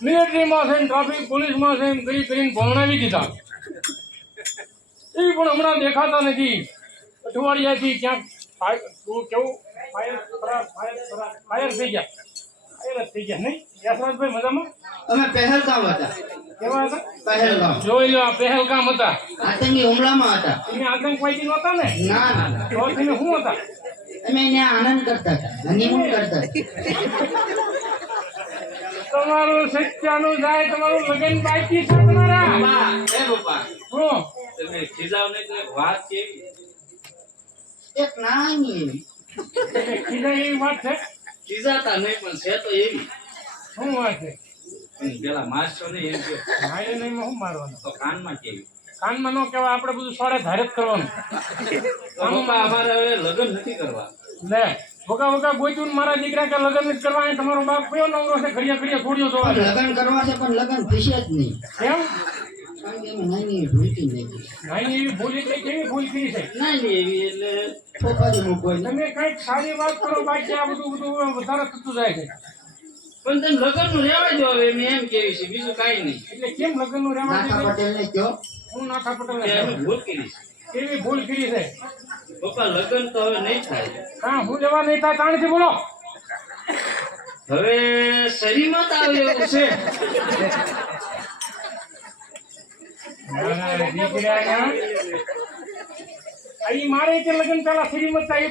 મિલિટરીમાં છે ટ્રાફિક પોલીસમાં છે એમ કરીને ભણાવી દીધા એ પણ હમણાં દેખાતા નથી અઠવાડિયાથી ક્યાંક કેવું ફાયર થઈ ગયા નહીં યશરાજભાઈ મજામાં અમે પહેલગામ હતા કેવા હતા પહેલગામ જોઈ લો પહેલગામ હતા આતંકી હુમલામાં હતા તમે આતંકવાદી નહોતા ને ના ના તો તમે શું હતા અમે ત્યાં આનંદ કરતા હતા હનીમૂન કરતા હતા તમારું સત્યાનું જાય તમારું લગન બાકી છે તમારા એ બાપા હું તમે ખીજાવ નહીં તો વાત કેવી એક નાની ખીજાય એવી વાત છે ખીજાતા નહીં પણ છે તો એવી શું વાત છે પેલા મારશો નહીં એમ કે મારે નહીં હું મારવાનું તો કાનમાં કેવી કાનમાં ન કહેવાય આપણે બધું સોળે ધારે જ કરવાનું તો બાપા અમારે હવે લગ્ન નથી કરવા લે વગા વગા ગોઈતું મારા દીકરા કે લગ્ન જ કરવા એ તમારો બાપ કયો નવરો છે ઘડિયા છોડ્યો જોવા લગ્ન કરવા છે પણ લગ્ન થશે જ નહીં કેમ કારણ કે અમે નાની ભૂલતી નહીં નાની એવી ભૂલ એટલે કેવી ભૂલ કરી છે નાની એવી એટલે છોકરી મૂકવાની તમે કઈક સારી વાત કરો બાકી આ બધું વધારે થતું જાય છે પણ તમે લગ્ન નું રહેવા દો હવે મેં એમ કેવી છે બીજું કાંઈ નહીં એટલે કેમ લગ્ન નું રહેવા નાથા પટેલ ને કહો હું નાથા પટેલ કે અમે ભૂલ કરી છે કેવી ભૂલ કરી છે પપ્પા લગ્ન તો હવે નહીં થાય હા હું લેવા નહીં થાય તાણથી બોલો હવે શરીરમાં આવે એવું છે દીકરા અહીં મારે કે લગ્ન પેલા શ્રીમત થાય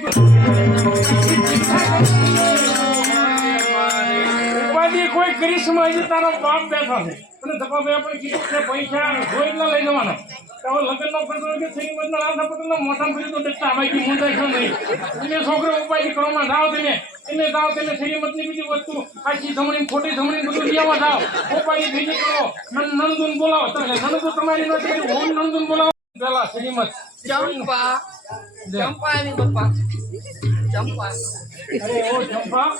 ઉપાધિ કોઈ કરીશમાં હજી તારો બાપ બેઠા છે અને ધપાભાઈ આપણે કીધું છે પૈસા જોઈ ના લઈ જવાના તો લગ્ન નો ખર્ચો શ્રીમત ના રાધા પટેલ ના મોટા પડી તો ડટ્ટા બાકી મુંજાય છે નહીં તમે છોકરો ઉપાધિ કરવામાં જાઓ તમે શ્રીમત ની બીજી વસ્તુ આખી ધમણી ખોટી ધમણી બધું લેવા જાઓ ઉપાધિ ભેગી કરો નંદુન બોલાવો નંદુ તમારી નથી હું નંદુન બોલાવો પેલા શ્રીમત ચંપા ચંપાની બાપા ચંપા અરે ઓ ચંપા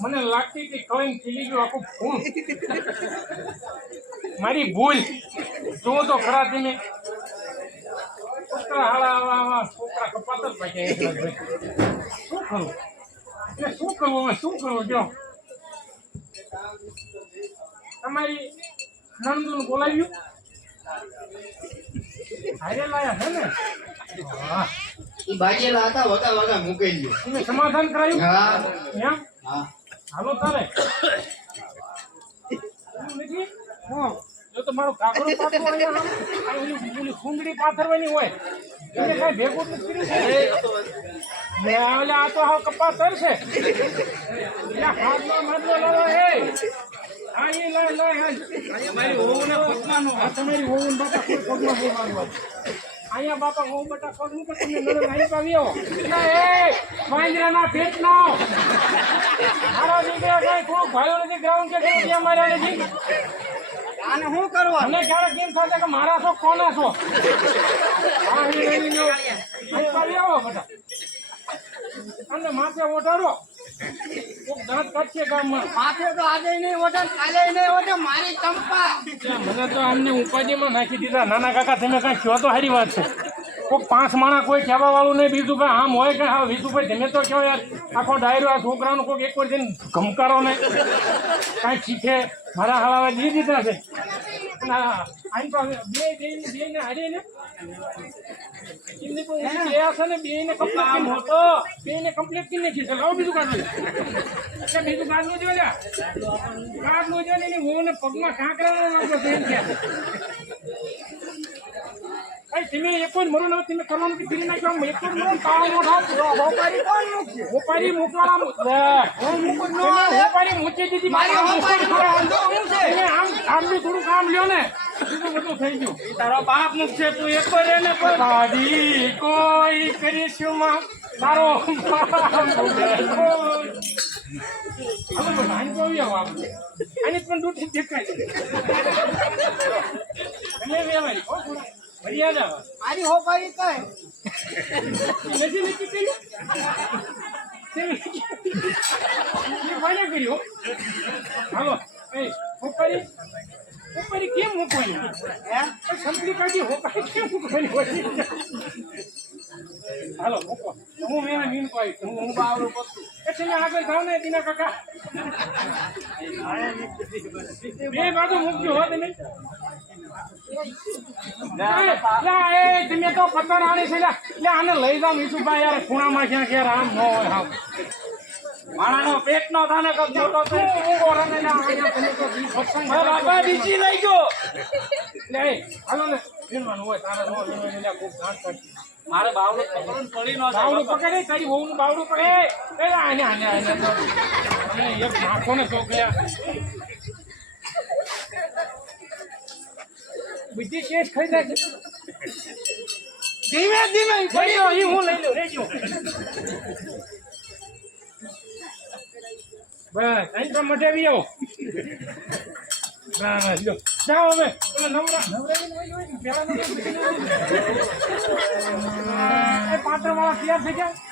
મને લાગતી હતી કઈ ખીલી ગયું આખું ફૂલ મારી ભૂલ જોવો તો ખરા તમે છોકરા હાલા છોકરા કપાત જ ભાઈ શું કરું એટલે શું કરવું શું કરવું જો તમારી નંદુને બોલાવ્યું હારે લાયા છે ને વાહ એ બાજેલા હતા વગા વગા મૂકી દો તમે સમાધાન કરાયું હા એમ હા હાલો તારે જો તો મારો કાકરો પાથરો સુંદડી પાથરવાની હોય એને કઈ ભેગું નથી કર્યું આ તો હાવ કપાસ છે હાથમાં માથલો લાવો હે હા એ મારી હોવું ને પગમાં તમારી હોવું ને બાપા કોઈ પગમાં બહુ માનવા અહીંયા બાપા હોવું બટા પગ નું પણ તમે નજર આવી પાવ્યો એ પાંજરાના પેટ નો મારા દીકરા કઈ કોઈ ભાઈઓ નથી ગ્રાઉન્ડ કે ત્યાં માર્યા નથી આને શું કરવા મને ક્યારેક કેમ થશે કે મારા છો કોના છો હા આવો બધા અને માથે ઓઢાડો દાંત કાઢશે ગામમાં માથે તો આજે નહીં ઓઢે કાલે નહીં ઓઢે મારી ચંપા મને તો આમને ઉપાધિમાં નાખી દીધા નાના કાકા તમે કાંઈ કહો તો સારી વાત છે કોઈ 5 માણા કોઈ કહેવા વાળું નહીં બીજું કાંઈ આમ હોય કે હા વિશુભાઈ તમે તો કહો યાર આખો ડાયરો આ છોકરાનો કોઈક એક વાર જઈને ધમકારો ને કાંઈ શીખે મારા હાલાવા દી દીધા છે આની પાસે બે ને હારી ને એમને પણ બે હશે ને બે ને કમ્પ્લીટ કરી નાખી છે લાવો બીજું કાઢ બીજું કાઢ નું જોઈએ કાઢ નું જોઈએ ને હું ને પગમાં કાંકરા નાખો બેન ત્યાં તમે એક જ મરો ને તમે કરવાનું ફીરી નાખ્યો એક જ મરો તાળો મોઢા હોપારી હોપારી મૂકી દીધી આમ બી થોડું કામ લ્યો ને બીજું બધું થઈ ગયું તારો બાપ મૂકશે તું એક વાર એને દાદી કોઈ કરીશું માં તારો આની પણ દૂધ દેખાય છે ફરિયાદ મારી હોપારી કઈ નથી નક્કી કર્યું કોને કર્યું હાલો એ હોપારી હોપારી કેમ મૂકવાની સંતરી કાઢી હોપારી કેમ મૂકવાની હોય હાલો મૂકો હું મેં મીન પાઈ હું બાવડું પકડું એટલે આગળ જાવ ને દીના કાકા બે બાજુ મૂકજો હો તમે તમે તો પત્તર આણી છે લે આને લઈ જાવ મીઠુભાઈ યાર ખૂણામાં ક્યાં ક્યાં આમ ન હોય હાવ માણાનો પેટ નો થાને કબ મોટો તો ઊંઘો રમે ના આયા તમે તો સત્સંગ બાબા બીજી લઈ ગયો લે હાલો ને ફિરવાનું હોય તારે નો લેને ખૂબ ઘાટ કાઢી મારે બાવડું પકડું પડી નો બાવડું પકડે તારી વહુનું બાવડું પડે એ આને તો અને એક નાખો ને તો ગયા બીજી કેસ ખાઈ જાય ધીમે ધીમે પડ્યો ઈ હું લઈ લઉં રેજો બસ અહીં તો મટાવી આવો બસ લો જાઓ હવે તમે નવરા પેલા એ પાત્ર વાળા તૈયાર થઈ ગયા